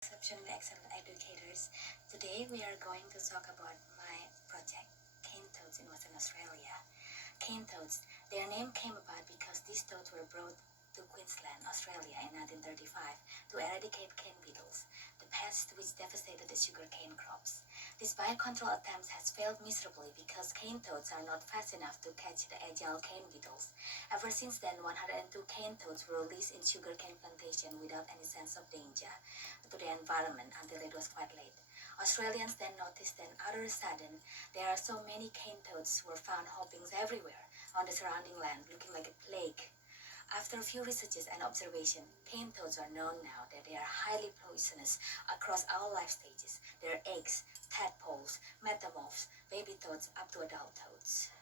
Exceptionally excellent educators. Today we are going to talk about my project, CaneToads in Western Australia. CaneToads, their name came about because these toads were brought to Queensland, Australia in 1935 to eradicate cane beetles, the pest which devastated the sugarcane crops. This biocontrol attempt has failed miserably because CaneToads are not fast enough to catch the agile cane beetles. Ever since then, 102 CaneToads were released in sugarcane plantation without any sense of danger to the environment until it was quite late. Australians then noticed that out of a sudden, there are so many CaneToads were found hopping everywhere on the surrounding land, looking like a plague. After a few researches and observation, CaneToads are known now that they are highly poisonous across all life stages. Their eggs, tadpoles, metamorphs, baby toads up to adult toads.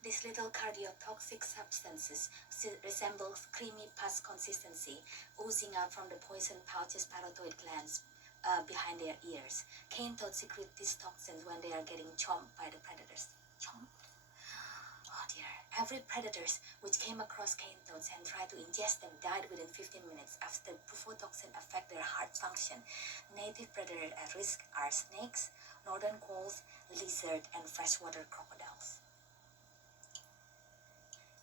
These little cardiotoxic substances resemble creamy pus consistency, oozing out from the poison pouches parotoid glands behind their ears. CaneToads secrete these toxins when they are getting chomped by the predators. Chomped? Oh dear. Every predators which came across CaneToads and tried to ingest them died within 15 minutes after bufotoxin affect their heart function. Native predators at risk are snakes, northern quolls, lizard, and freshwater crocodiles.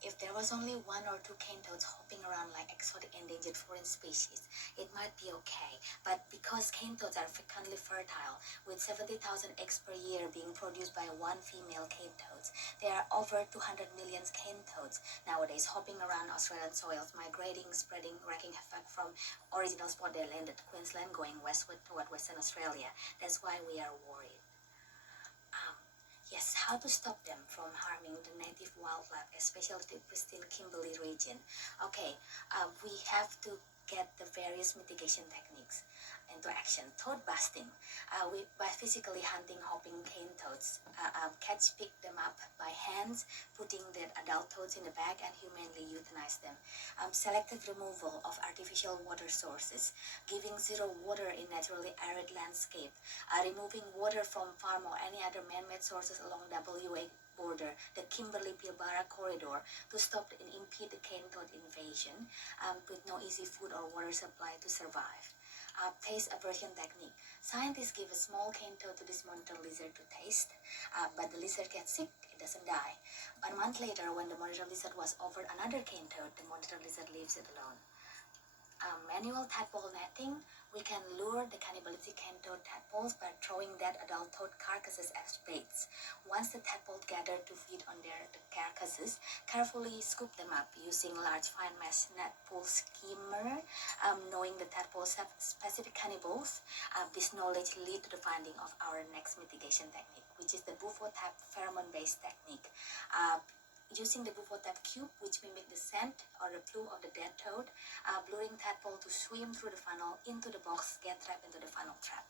If there was only one or two CaneToads hopping around like exotic endangered foreign species, it might be okay. But because CaneToads are fecundly fertile, with 70,000 eggs per year being produced by one female CaneToad, there are over 200 million CaneToads nowadays hopping around Australian soils, migrating, spreading, wreaking havoc from original spot they landed, Queensland, going westward toward Western Australia. That's why we are worried. Yes, how to stop them from harming the native wildlife, especially the pristine Kimberley region. Okay, we have to get the various mitigation techniques into action. Toad busting, by physically hunting hopping CaneToads, pick them up by hands, putting the adult toads in the bag and humanely euthanize them. Selective removal of artificial water sources, giving zero water in naturally arid landscape, removing water from farm or any other man-made sources along WA border, the Kimberley-Pilbara corridor, to stop and impede the CaneToad invasion with no easy food or water supply to survive. Taste aversion technique. Scientists give a small CaneToad to this monitor lizard to taste, but the lizard gets sick, it doesn't die. A month later, when the monitor lizard was offered another CaneToad, the monitor lizard leaves it alone. Manual tadpole netting. We can lure the cannibalistic CaneToad tadpoles by throwing dead adult toad carcasses as baits. Once the tadpoles gather to feed on the carcasses, carefully scoop them up using large fine mesh net pool skimmer. Knowing the tadpoles have specific cannibals, this knowledge lead to the finding of our next mitigation technique, which is the bufo-tap pheromone-based technique. Using the bufo-tap cube, which mimic the scent or the plume of the dead toad, luring tadpole to swim through the funnel into the box, get trapped into the funnel trap.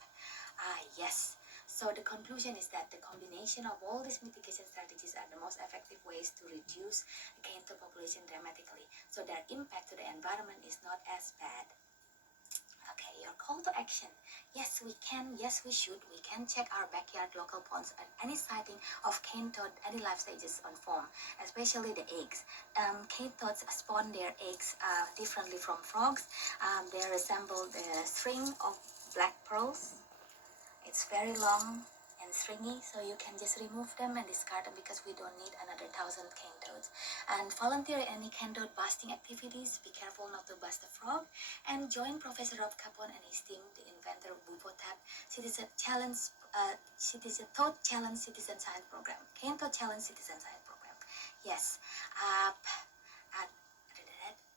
Yes. So the conclusion is that the combination of all these mitigation strategies are the most effective ways to reduce the CaneToad population dramatically, so their impact to the environment is not as bad. Okay, your call to action. Yes, we can. Yes, we should. We can check our backyard local ponds at any sighting of CaneToad, any life stages on form, especially the eggs. CaneToads spawn their eggs differently from frogs. They resemble the string of black pearls. It's very long and stringy, so you can just remove them and discard them because we don't need another 1,000 CaneToads. And volunteer in any CaneToad busting activities. Be careful not to bust a frog. And join Professor Rob Capone and his team, the inventor of bufo-tap Citizen Challenge, Toad Challenge Citizen Science Program. CaneToad Challenge Citizen Science Program. Yes.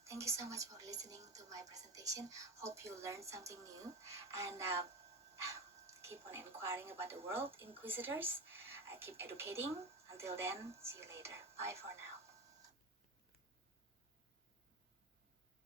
Thank you so much for listening to my presentation. Hope you learned something new. And keep on inquiring about the world, inquisitors. Keep educating. Until then, see you later. Bye for now.